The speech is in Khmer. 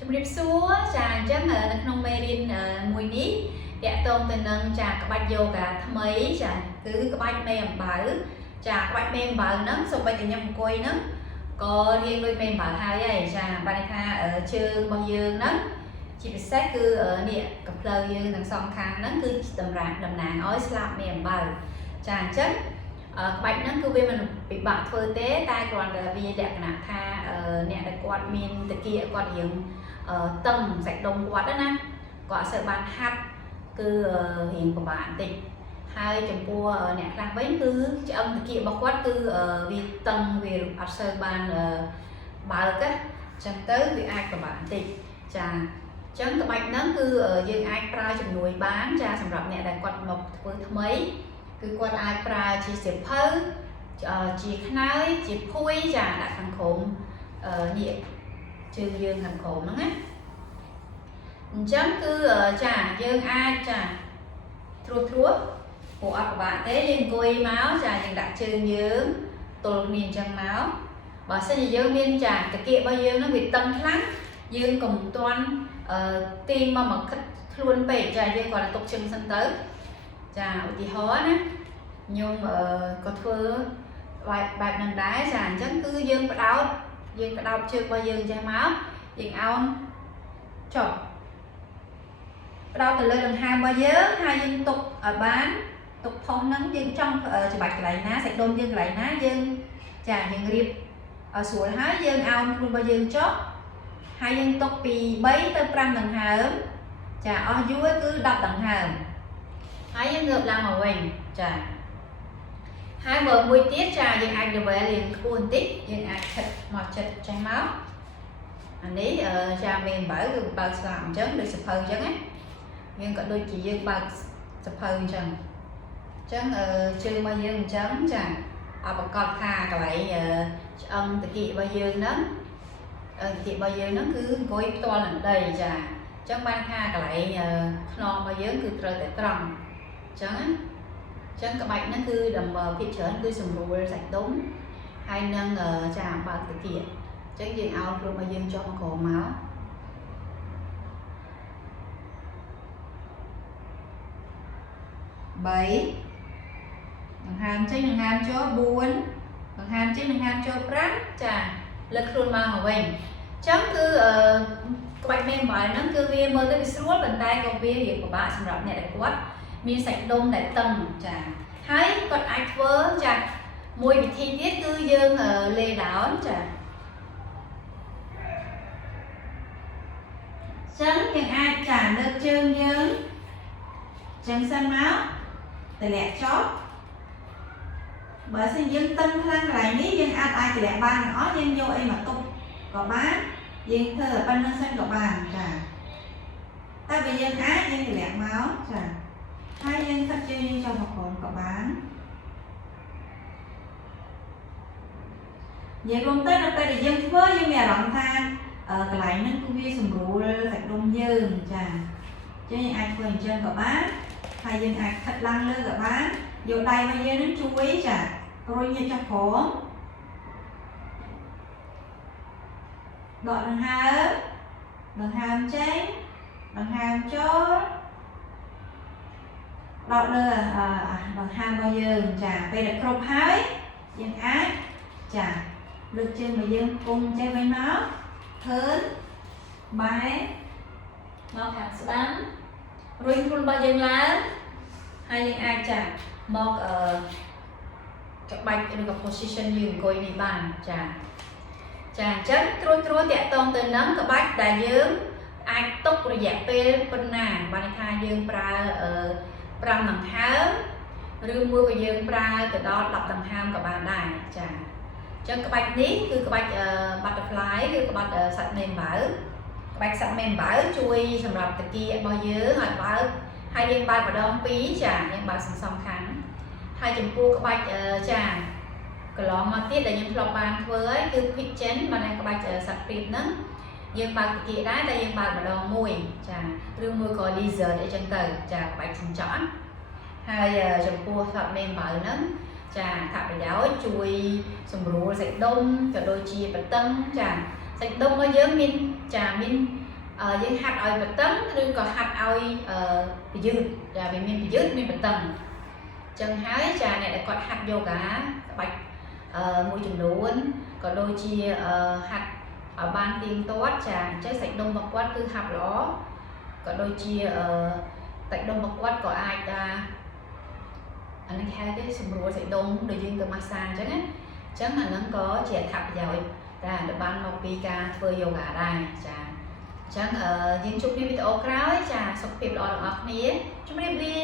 ជំរាបសួរចាអញ្ចឹងនៅក្នុងមេរៀនមួយនេះតាក់ទងទៅនឹងចាក្បាច់យ៉ូហ្គាថ្មីចាគឺក្បាច់មេអំបៅចាក្បាច់មេអំបៅហ្នឹងសូម្បីតែខ្ញុំអង្គុយហ្នឹងក៏រៀងដូចមេអំបៅហើយចាបានន័យថាជើងរបស់យើងហ្នឹងជាពិសេសគឺនេះកភ្លៅយើងទាំងសងខាងហ្នឹងគឺតំណាងឲ្យស្លាបមេអំបៅចាអញ្ចឹងក្បាច់ហ្នឹងគឺវាមិនពិបាកធ្វើទេតែគ្រាន់តែវាលក្ខណៈថាអ្នកដែលគាត់មានតាគៀគាត់រៀងតឹងសាច់ដុំគាត់ណាគាត់អត់សូវបានហាត់គឺរៀងពិបាកបន្តិចហើយចំពោះអ្នកខ្លះវិញគឺឆ្អឹងតាគៀរបស់គាត់គឺវាតឹងវាអត់សូវបានបើកណាអញ្ចឹងទៅវាអាចពិបាកបន្តិចចាអញ្ចឹងក្បាច់ហ្នឹងគឺយើងអាចប្រើជំនួយបានចាសម្រាប់អ្នកដែលគាត់មកធ្វើថ្មីគឺគាត់អាចប្រើជាសៀវភៅជាខ្នើយជាភួយចាដាក់ខាងក្រោមនេះជើងយើងខាងក្រោមហ្នឹងណាអញ្ចឹងគឺចាយើងអាចចាត្រួសព្រោះអត់ពិបាកទេយើងអង្គុយមកចាយើងដាក់ជើងយើងទល់គ្នាអញ្ចឹងមកបើសិនជាយើងមានចាតាគៀរបស់យើងហ្នឹងវាតឹងខ្លាំងយើងកុំទាន់ទាញមកខិតខ្លួនពេកចាយើងគាត់ទុកជើងសិនទៅចាឧទាហរណ៍ណាខ្ញុំក៏ធ្វើបែបហ្នឹងដែរចាអញ្ចឹងគឺយើងបដោតជើងរបស់យើងចេះមកយើងអោនចុះបដោតទៅលើដង្ហើមរបស់យើងហើយយើងទុកឲ្យបានទុកផុសហ្នឹងយើងចង់ច្បាច់កន្លែងណាសាច់ដុំយើងកន្លែងណាយើងចាយើងរៀបឲ្យស្រួលហើយយើងអោនខ្លួនរបស់យើងចុះហើយយើងទុកពី3ទៅ5ដង្ហើមចាអស់យូរគឺ10ដង្ហើមហើយយើងងើបឡើងមកវិញចាហើយមើលមួយទៀតចាយើងអាច level រៀងខ្ពស់បន្តិចយើងអាចខិតមកចិត្តចេះមកអានេះចាមេអំបៅគឺបើកស្លាបអញ្ចឹងដូចសភៅអញ្ចឹងណាយើងក៏ដូចជាយើងបើកសភៅអញ្ចឹងជើងរបស់យើងអញ្ចឹងចាអបកត់ថាកន្លែងឆ្អឹងតាគៀរបស់យើងហ្នឹងតាគៀរបស់យើងហ្នឹងគឺអង្គុយផ្ទាល់នឹងដីចាអញ្ចឹងបានថាកន្លែងខ្នងរបស់យើងគឺត្រូវតែត្រង់អញ្ចឹងណាអញ្ចឹងក្បាច់ហ្នឹងគឺដើម្បីភាគច្រើនគឺសម្រួលសាច់ដុំហើយនឹងចាបើកតាគៀអញ្ចឹងយើងអោនខ្លួនរបស់យើងចុះមកក្រោមមក3ដង្ហើមចេញដង្ហើមចូល4ដង្ហើមចេញដង្ហើមចូល5ចាលើកខ្លួនមកវិញអញ្ចឹងគឺក្បាច់មេអំបៅហ្នឹងគឺវាមើលទៅវាស្រួលប៉ុន្តែក៏វារៀងពិបាកសម្រាប់អ្នកដែលគាត់មានសាច់ដុំដែលតឹងចាហើយគាត់អាចធ្វើចាមួយវិធីទៀតគឺយើងលេដោនចាចឹងយើងអាចចាលើកជើងយើងចឹងសិនមកតម្លាក់ចុះបើសិនយើងតឹងខ្លាំងកន្លែងនេះយើងអាចតម្លាក់បានទាំងអស់យើងយកអីមកទុកក៏បានយើងធ្វើប៉ុណ្្នឹងសិនក៏បានចាតែបើយើងអាចយើងតម្លាក់មកចាហើយយើងខិតជើងយើងចុះមកក្រោមក៏បាននិយាយរួមទៅនៅពេលដែលយើងធ្វើយើងមានអារម្មណ៍ថាកន្លែងហ្នឹងគឺវាសម្រួលសាច់ដុំយើងចាអញ្ចឹងយើងអាចធ្វើអញ្ចឹងក៏បានហើយយើងអាចខិតឡើងលើក៏បានយកដៃរបស់យើងហ្នឹងជួយចារុញយកចុះក្រោមដកដង្ហើមចេញដង្ហើមចូលដកលើដង្ហើមរបស់យើងចាពេលដែលគ្រប់ហើយយើងអាចចាលើកជើងរបស់យើងគុំចេះវិញមកធើនបែរមកខាងស្ដាំរុញខ្លួនរបស់យើងឡើងហើយយើងអាចចាមកក្បាច់ឬក៏ position យើងអង្គុយនេះបានចាអញ្ចឹងត្រួសតាក់ទងទៅនឹងក្បាច់ដែលយើងអាចទុករយៈពេលប៉ុណ្ណាបានន័យថាយើងប្រើ5ដង្ហើមឬមួយក៏យើងប្រើទៅដល់10ដង្ហើមក៏បានដែរចាអញ្ចឹងក្បាច់នេះគឺក្បាច់ butterfly គឺក្បាច់សត្វមេអំបៅក្បាច់សត្វមេអំបៅជួយសម្រាប់តាគៀរបស់យើងឲ្យបើកហើយយើងបើកម្ដង2ចាយើងបើកសងខាងហើយចំពោះក្បាច់ចាកន្លងមកទៀតដែលយើងធ្លាប់បានធ្វើហើយគឺ pigeon បានតែក្បាច់សត្វព្រាបហ្នឹងយើងបើកតាគៀដែរតែយើងបើកម្ដង1ចាឬមួយក៏ lizard អីចឹងទៅចាក្បាច់សញ្ចក់ហើយចំពោះសត្វមេអំបៅហ្នឹងចាអត្ថប្រយោជន៍ជួយសម្រួលសាច់ដុំក៏ដូចជាបតឹងចាសាច់ដុំរបស់យើងមាន យើងហាត់ឲ្យបតឹងឬក៏ហាត់ឲ្យប្រយុទ្ធចាវាមានប្រយុទ្ធមានបតឹងចឹងហើយចាអ្នកដែលគាត់ហាត់យូហ្គាក្បាច់មួយចំនួនក៏ដូចជាហាត់ឲ្យបានទៀងទាត់ចាអញ្ចឹងសាច់ដុំរបស់គាត់គឺហាប់ល្អក៏ដូចជាសាច់ដុំរបស់គាត់ក៏អាចថាអានេះហៅគេសម្រួលសាច់ដុំដូចយើងទៅម៉ាស្សាអញ្ចឹងណាអញ្ចឹងអាហ្នឹងក៏ជាអត្ថប្រយោជន៍ដែលបានមកពីការធ្វើយូហ្គាដែរចាអញ្ចឹងយើងជួបគ្នាវីដេអូក្រោយចាសុខភាពល្អទាំងអស់គ្នាជម្រាបលា